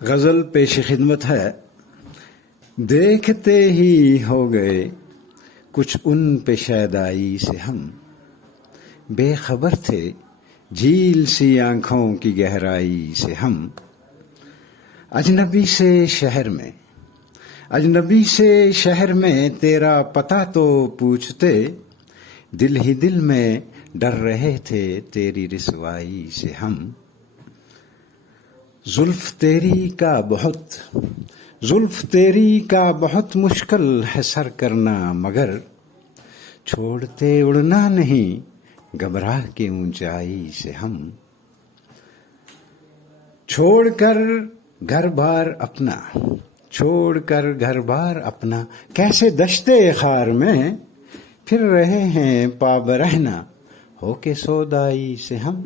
غزل پیش خدمت ہے۔ دیکھتے ہی ہو گئے کچھ ان پہ شیدائی سے ہم، بے خبر تھے جھیل سی آنکھوں کی گہرائی سے ہم۔ اجنبی سے شہر میں تیرا پتہ تو پوچھتے، دل ہی دل میں ڈر رہے تھے تیری رسوائی سے ہم۔ زلف تیری کا بہت مشکل ہے سر کرنا، مگر چھوڑتے اڑنا نہیں گھبرا کے اونچائی سے ہم۔ چھوڑ کر گھر بار اپنا کیسے دشتے خار میں پھر رہے ہیں پا برہنہ ہو کے سودائی سے ہم۔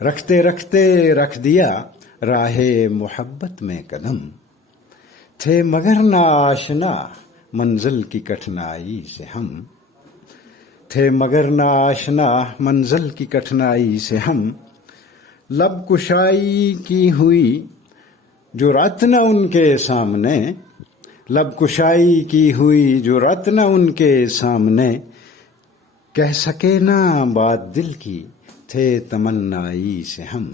رکھتے رکھ دیا راہ محبت میں قدم، تھے مگر نہ آشنا منزل کی کٹھنائی سے ہم۔ لب کشائی کی ہوئی جرأت نہ ان کے سامنے، کہہ سکے نہ بات دل کی تھے تمنائی سے ہم۔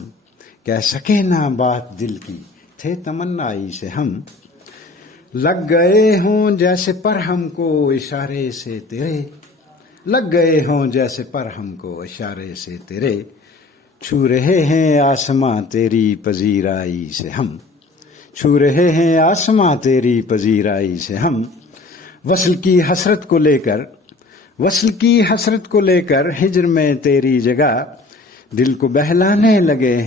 لگ گئے ہوں جیسے پر ہم کو اشارے سے تیرے، چھو رہے ہیں آسماں تیری پذیرائی سے ہم۔ وصل کی حسرت کو لے کر ہجر میں تیری جگہ، دل کو بہلانے لگے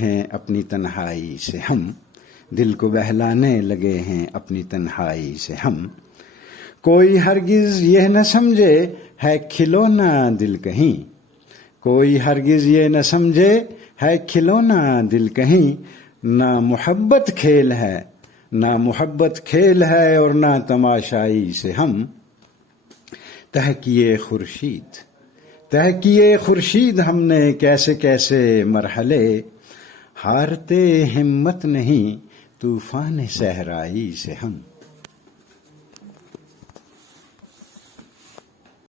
ہیں اپنی تنہائی سے ہم۔ کوئی ہرگز یہ نہ سمجھے ہے کھلونا دل کہیں، نہ محبت کھیل ہے اور نہ تماشائی سے ہم۔ تہ کیے خورشید ہم نے کیسے مرحلے، ہارتے ہمت نہیں طوفان صحرائی سے ہم۔